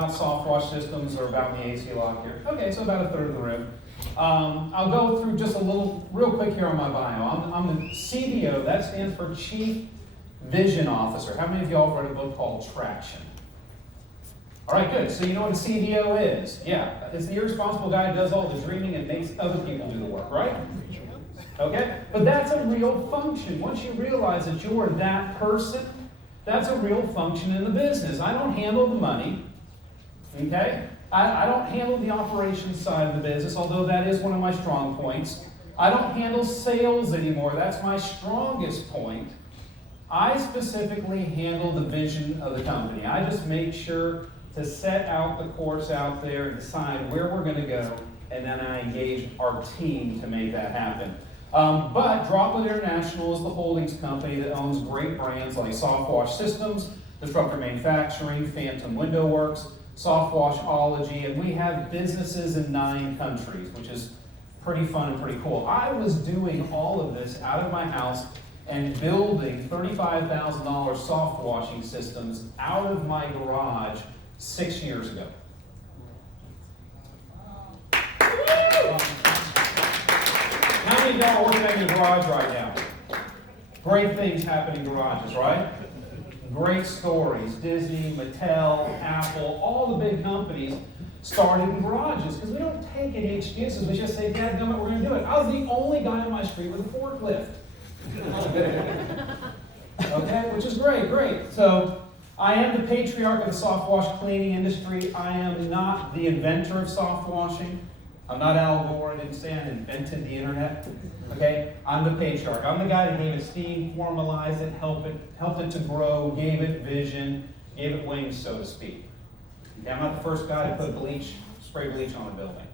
about SoftWash systems or about the AC Lockyer? Okay, so about a third of the room. I'll go through just a little, real quick here on my bio. I'm the CVO, that stands for Chief Vision Officer. How many of y'all have read a book called Traction? All right, good. So you know what a CVO is? Yeah, it's the irresponsible guy who does all the dreaming and makes other people do the work, right? Okay? But that's a real function. Once you realize that you're that person, that's a real function in the business. I don't handle the money, okay? I don't handle the operations side of the business, although that is one of my strong points. I don't handle sales anymore. That's my strongest point. I specifically handle the vision of the company. I just make sure to set out the course out there and decide where we're going to go, and then I engage our team to make that happen. But Droplet International is the holdings company that owns great brands like SoftWash Systems, Disruptor Manufacturing, Phantom Window Works, SoftWashology, and we have businesses in 9 countries, which is pretty fun and pretty cool. I was doing all of this out of my house and building $35,000 soft washing systems out of my garage 6 years ago. How many of y'all are working in your garage right now? Great things happen in garages, right? Great stories. Disney, Mattel, Apple, all the big companies started in garages because we don't take any excuses. We just say, Dad, we're going to do it. I was the only guy on my street with a forklift. Okay, which is great. So I am the patriarch of the soft wash cleaning industry. I am not the inventor of soft washing. I'm not Al Gore. I didn't say I invented the internet. Okay, I'm the patriarch. I'm the guy that gave it steam, formalized it, helped it to grow, gave it vision, gave it wings, so to speak. Okay, I'm not the first guy to put spray bleach on a building.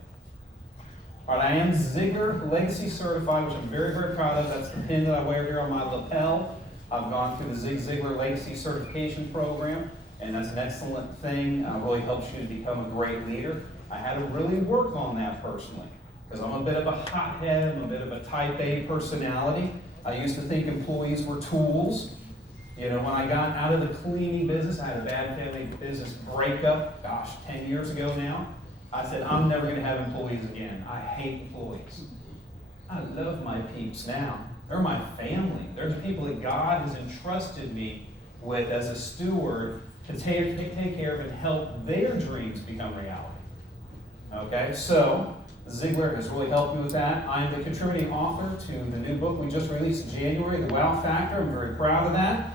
All right, I am Ziegler Legacy Certified, which I'm very, very proud of. That's the pin that I wear here on my lapel. I've gone through the Zig Ziglar Legacy Certification Program, and that's an excellent thing. It really helps you to become a great leader. I had to really work on that personally, because I'm a bit of a hothead, I'm a bit of a type A personality. I used to think employees were tools. You know, when I got out of the cleaning business, I had a bad family business breakup, 10 years ago now. I said, I'm never going to have employees again. I hate employees. I love my peeps now. They're my family. They're the people that God has entrusted me with as a steward to take care of and help their dreams become reality. Okay, so Ziegler has really helped me with that. I'm the contributing author to the new book we just released in January, The Wow Factor. I'm very proud of that.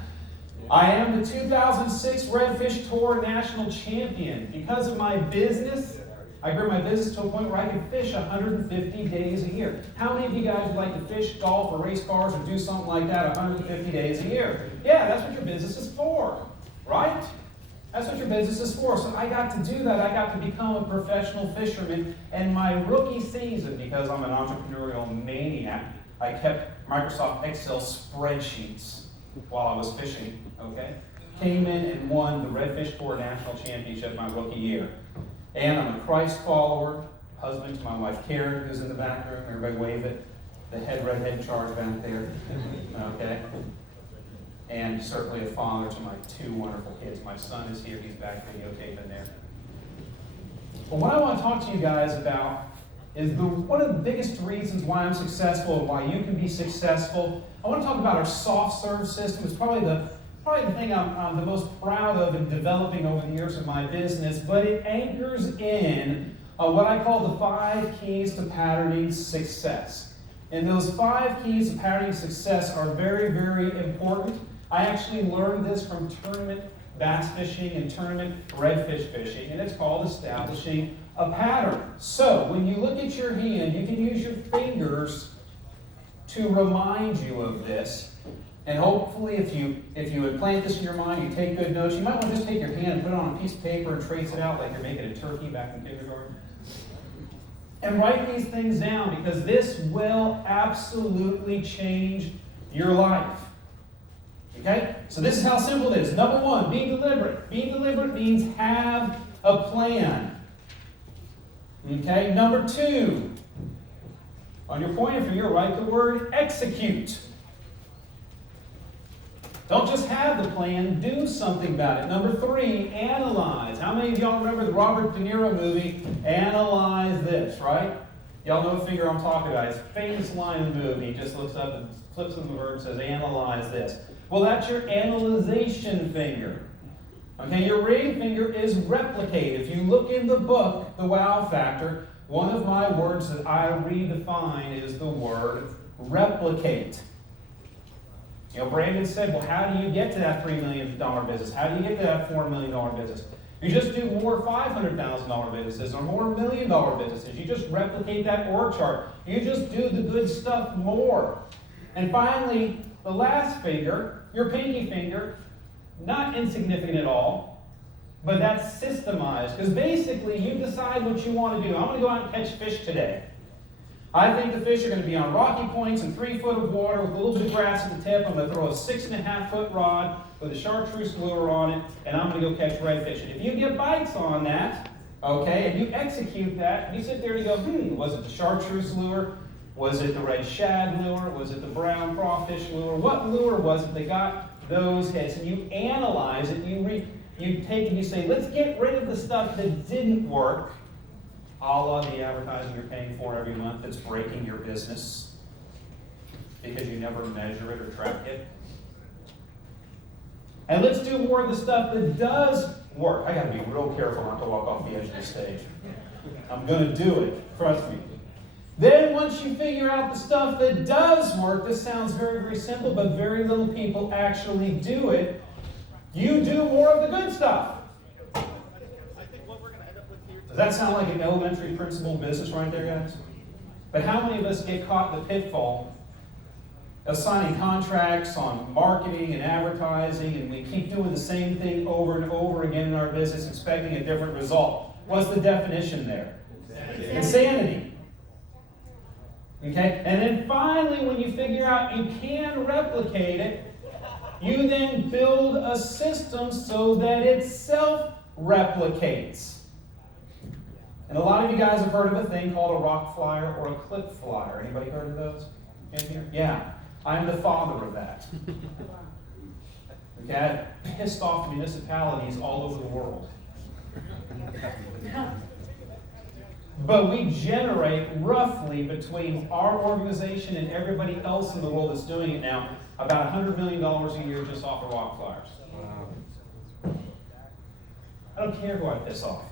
I am the 2006 Redfish Tour National Champion. Because of my business, I grew my business to a point where I can fish 150 days a year. How many of you guys would like to fish, golf, or race cars, or do something like that 150 days a year? Yeah, that's what your business is for, right? That's what your business is for. So I got to do that. I got to become a professional fisherman. And my rookie season, because I'm an entrepreneurial maniac, I kept Microsoft Excel spreadsheets while I was fishing, okay? Came in and won the Redfish Tour National Championship my rookie year. And I'm a Christ follower, husband to my wife Karen, who's in the back room. Everybody wave it. The redhead in charge back there, okay? And certainly a father to my 2 wonderful kids. My son is here, he's back videotaping there. But what I want to talk to you guys about is one of the biggest reasons why I'm successful and why you can be successful. I want to talk about our SoftServ system. It's probably the thing I'm the most proud of in developing over the years of my business, but it anchors in what I call the 5 keys to patterning success. And those 5 keys to patterning success are very, very important. I actually learned this from tournament bass fishing and tournament redfish fishing, and it's called establishing a pattern. So when you look at your hand, you can use your fingers to remind you of this. And hopefully if you implant this in your mind, you take good notes. You might want to just take your hand and put it on a piece of paper and trace it out like you're making a turkey back in kindergarten. And write these things down, because this will absolutely change your life. Okay? So this is how simple it is. Number 1, be deliberate. Being deliberate means have a plan. Okay? Number 2, on your pointer finger, write the word execute. Don't just have the plan, do something about it. Number 3, analyze. How many of y'all remember the Robert De Niro movie, Analyze This, right? Y'all know the finger I'm talking about. It's a famous line in the movie. He just looks up and flips in the verb and says, analyze this. Well, that's your analyzation finger. Okay, your ring finger is replicate. If you look in the book, The Wow Factor, one of my words that I redefine is the word replicate. You know, Brandon said, well, how do you get to that $3 million business? How do you get to that $4 million business? You just do more $500,000 businesses or more $1 million businesses. You just replicate that org chart. You just do the good stuff more. And finally, the last finger, your pinky finger, not insignificant at all, but that's systemized. Because basically, you decide what you want to do. I'm going to go out and catch fish today. I think the fish are going to be on rocky points and 3 foot of water with a little bit of grass at the tip. I'm going to throw a 6.5-foot rod with a chartreuse lure on it, and I'm going to go catch redfish. And if you get bites on that, okay, and you execute that, and you sit there and you go, was it the chartreuse lure? Was it the red shad lure? Was it the brown crawfish lure? What lure was it that got those hits? And you analyze it, you take and you say, let's get rid of the stuff that didn't work, a la the advertising you're paying for every month that's breaking your business because you never measure it or track it. And let's do more of the stuff that does work. I got to be real careful not to walk off the edge of the stage. I'm going to do it. Trust me. Then once you figure out the stuff that does work, this sounds very, very simple, but very little people actually do it. You do more of the good stuff. Does that sound like an elementary principle business right there, guys? But how many of us get caught in the pitfall of signing contracts on marketing and advertising, and we keep doing the same thing over and over again in our business, expecting a different result? What's the definition there? Insanity. Okay? And then finally, when you figure out you can replicate it, you then build a system so that it self-replicates. And a lot of you guys have heard of a thing called a rock flyer or a clip flyer. Anybody heard of those in here? Yeah. I'm the father of that. Okay? I've pissed off municipalities all over the world. But we generate roughly between our organization and everybody else in the world that's doing it now about $100 million a year just off of rock flyers. I don't care who I piss off.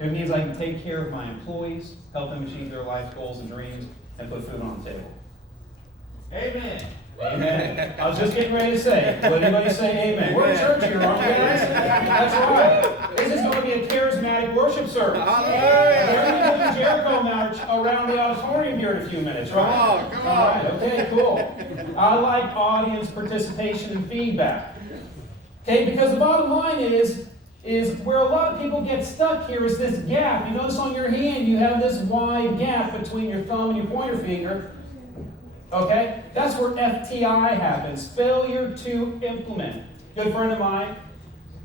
It means I can take care of my employees, help them achieve their life goals and dreams, and put food on the table. Amen. Amen. I was just getting ready to say, will anybody say amen? We're in church here, aren't we, guys? That's right. This is going to be a charismatic worship service. We're going to do the Jericho march around the auditorium here in a few minutes, right? Come on. All right, okay, cool. I like audience participation and feedback. Okay, because the bottom line is where a lot of people get stuck here is this gap. You notice on your hand you have this wide gap between your thumb and your pointer finger. Okay? That's where FTI happens. Failure to implement. Good friend of mine,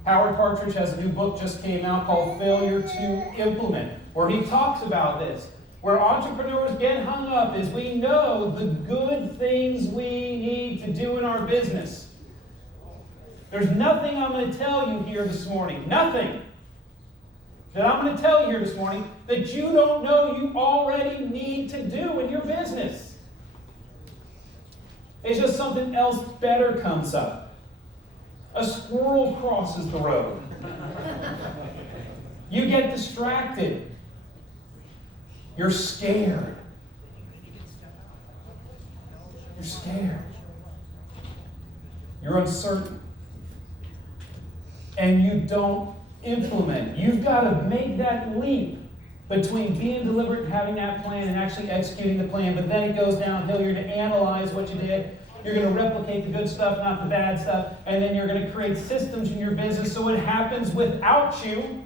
Howard Partridge, has a new book just came out called Failure to Implement, where he talks about this. Where entrepreneurs get hung up is we know the good things we need to do in our business. There's nothing I'm going to tell you here this morning, nothing that I'm going to tell you here this morning that you don't know you already need to do in your business. It's just something else better comes up. A squirrel crosses the road. You get distracted. You're scared. You're scared. You're uncertain. And you don't implement. You've got to make that leap between being deliberate and having that plan and actually executing the plan. But then it goes downhill. You're going to analyze what you did. You're going to replicate the good stuff, not the bad stuff. And then you're going to create systems in your business so it happens without you.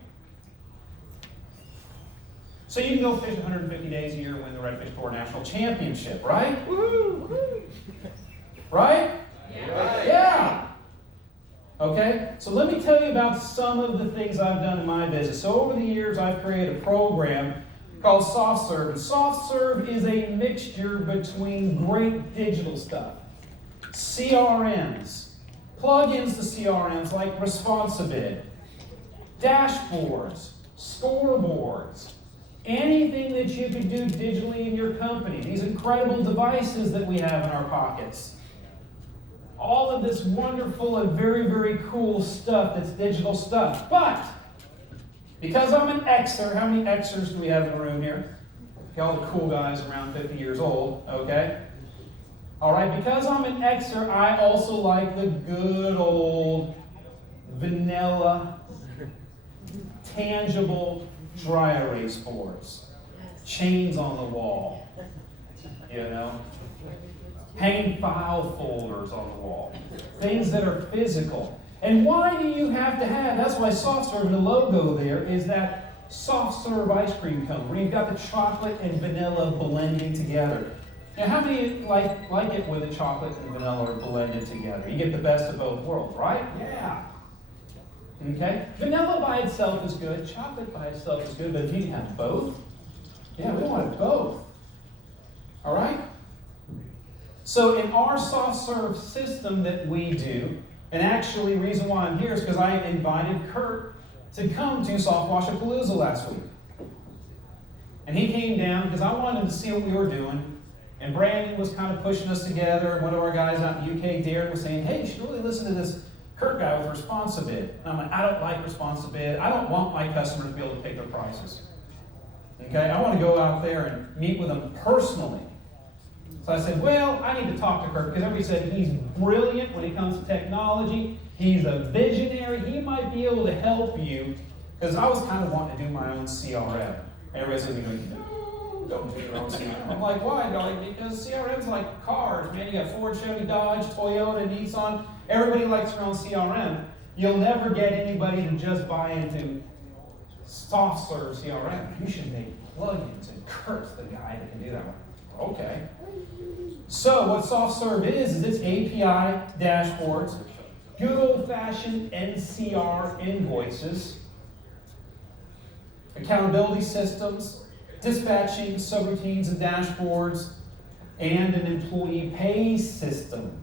So you can go fish 150 days a year and win the Redfish Tour National Championship, right? Woo-hoo. Right? Yeah. Okay? So let me tell you about some of the things I've done in my business. So over the years, I've created a program called SoftServ. And SoftServ is a mixture between great digital stuff CRMs, plugins to CRMs like Responsibid, dashboards, scoreboards, anything that you can do digitally in your company, these incredible devices that we have in our pockets. All of this wonderful and very, very cool stuff that's digital stuff. But, because I'm an Xer, how many Xers do we have in the room here? Okay, all the cool guys around 50 years old, okay? All right, because I'm an Xer, I also like the good old vanilla, tangible dry erase boards. Chains on the wall, you know? Hanging file folders on the wall. Things that are physical. And why do you have to have, that's why SoftServ, the logo there, is that SoftServ ice cream cone, where you've got the chocolate and vanilla blending together. Now, how many like it when the chocolate and vanilla are blended together? You get the best of both worlds, right? Yeah. Okay? Vanilla by itself is good. Chocolate by itself is good. But if you can have both, yeah, we want both. All right? So in our SoftServ system that we do, and actually the reason why I'm here is because I invited Kurt to come to SoftWashing last week. And he came down because I wanted him to see what we were doing. And Brandon was kind of pushing us together. One of our guys out in the UK, Darren, was saying, hey, you should really listen to this Kurt guy with Responsibid. And I'm like, I don't like Responsibid. I don't want my customers to be able to pick their prices. Okay? I want to go out there and meet with them personally. So I said, well, I need to talk to Kurt, because everybody said he's brilliant when it comes to technology. He's a visionary. He might be able to help you, because I was kind of wanting to do my own CRM. Everybody's going to be like, no, don't do your own CRM. I'm like, why? They're like, because CRM's like cars, man. You got Ford, Chevy, Dodge, Toyota, Nissan. Everybody likes their own CRM. You'll never get anybody to just buy into SoftServ CRM. You should make plugins, and Kurt's the guy that can do that one. Okay. So what SoftServ is it's API dashboards, good old-fashioned NCR invoices, accountability systems, dispatching, subroutines and dashboards, and an employee pay system.